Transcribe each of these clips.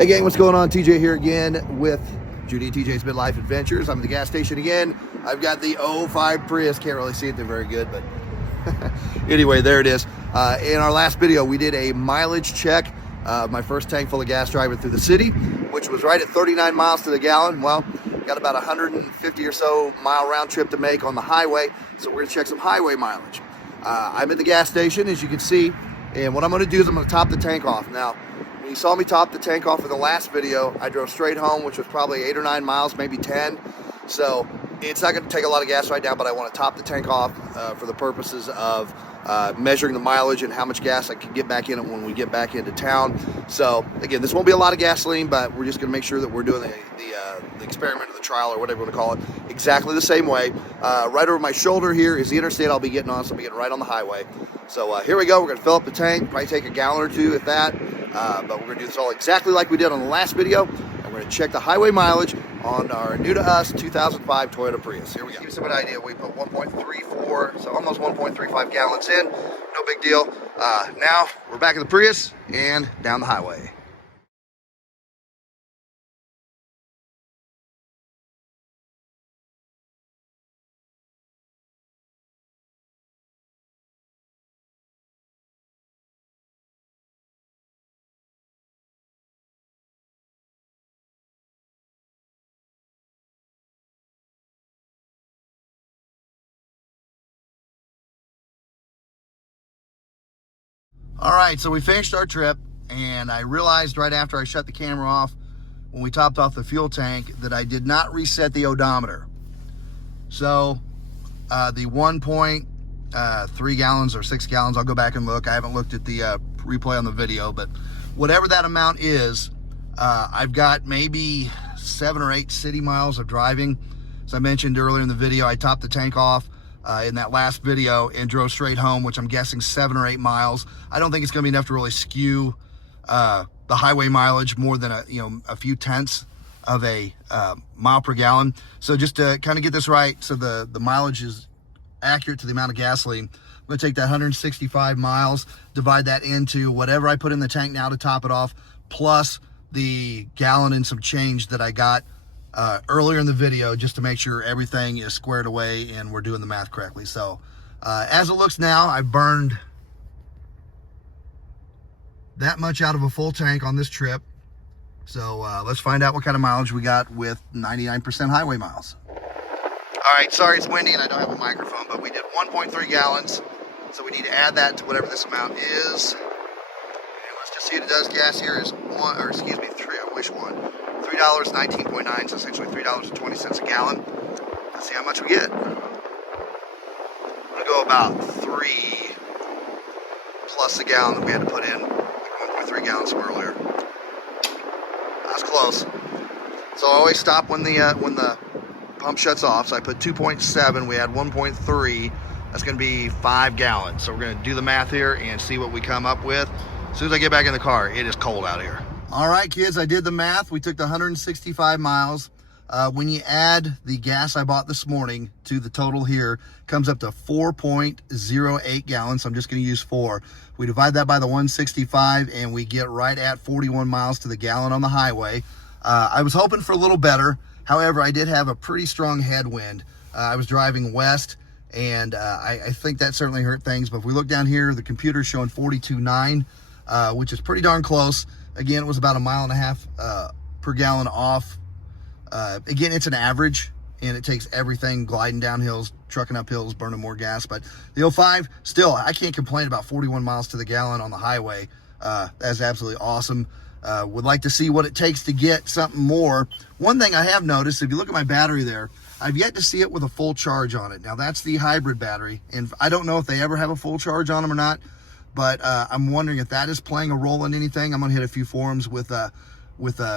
Hey gang, what's going on? TJ here again with Judy and TJ's Midlife Adventures. I'm at the gas station again. I've got the 05 Prius. Can't really see it there very good, but anyway, there it is. In our last video, we did a mileage check. My first tank full of gas driving through the city, which was right at 39 miles to the gallon. Well, got about 150 or so mile round trip to make on the highway, so we're gonna check some highway mileage. I'm at the gas station, as you can see, and what I'm gonna do is I'm gonna top the tank off. Now, when you saw me top the tank off in the last video, I drove straight home, which was probably 8 or 9 miles, maybe 10. So it's not gonna take a lot of gas right now, but I wanna top the tank off for the purposes of measuring the mileage and how much gas I can get back in it when we get back into town. So again, this won't be a lot of gasoline, but we're just gonna make sure that we're doing the experiment or the trial or whatever you want to call it exactly the same way. Right over my shoulder here is the interstate I'll be getting on, so I'll be getting right on the highway. So here we go. We're gonna fill up the tank, probably take a gallon or two if that, but we're gonna do this all exactly like we did on the last video, and we're gonna check the highway mileage on our new to us 2005 Toyota Prius. Here we go. Give you some idea. We put 1.34, so almost 1.35 gallons in. No big deal. Now we're back in the Prius and down the highway. All right, so we finished our trip, and I realized right after I shut the camera off, when we topped off the fuel tank, that I did not reset the odometer. So the 1.3 gallons or 6 gallons, I'll go back and look. I haven't looked at the replay on the video, but whatever that amount is, I've got maybe 7 or 8 city miles of driving. As I mentioned earlier in the video, I topped the tank off in that last video and drove straight home, which I'm guessing 7 or 8 miles. I don't think it's going to be enough to really skew the highway mileage more than a few tenths of a mile per gallon. So just to kind of get this right, so the mileage is accurate to the amount of gasoline, I'm going to take that 165 miles, divide that into whatever I put in the tank now to top it off, plus the gallon and some change that I got earlier in the video, just to make sure everything is squared away and we're doing the math correctly. So as it looks now, I've burned that much out of a full tank on this trip. So let's find out what kind of mileage we got with 99% highway miles. All right, sorry it's windy and I don't have a microphone, but we did 1.3 gallons. So we need to add that to whatever this amount is. And let's just see what it does. Gas here is $3, I wish one. $3.19.9, so essentially $3.20 a gallon. Let's see how much we get. I'm gonna go about 3 plus the gallon that we had to put in, like 1.3 gallons from earlier. That's close. So I always stop when the pump shuts off. So I put 2.7. We had 1.3. That's gonna be 5 gallons. So we're gonna do the math here and see what we come up with. As soon as I get back in the car, it is cold out here. All right, kids, I did the math. We took the 165 miles. When you add the gas I bought this morning to the total here, comes up to 4.08 gallons. So I'm just going to use 4. We divide that by the 165, and we get right at 41 miles to the gallon on the highway. I was hoping for a little better. However, I did have a pretty strong headwind. I was driving west, and I think that certainly hurt things. But if we look down here, the computer's showing 42.9, which is pretty darn close. Again, it was about 1.5 miles per gallon off. Again, it's an average, and it takes everything gliding down hills, trucking up hills, burning more gas. But the 05, still, I can't complain about 41 miles to the gallon on the highway. That's absolutely awesome. Would like to see what it takes to get something more. One thing I have noticed, if you look at my battery there, I've yet to see it with a full charge on it. Now, that's the hybrid battery, and I don't know if they ever have a full charge on them or not. But I'm wondering if that is playing a role in anything. I'm gonna hit a few forums with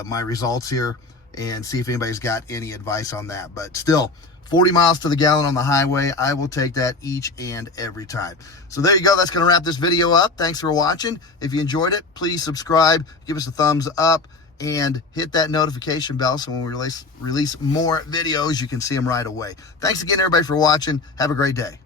my results here and see if anybody's got any advice on that. But still, 40 miles to the gallon on the highway, I will take that each and every time. So there you go. That's gonna wrap this video up. Thanks for watching. If you enjoyed it, please subscribe, give us a thumbs up, and hit that notification bell so when we release more videos, you can see them right away. Thanks again, everybody, for watching. Have a great day.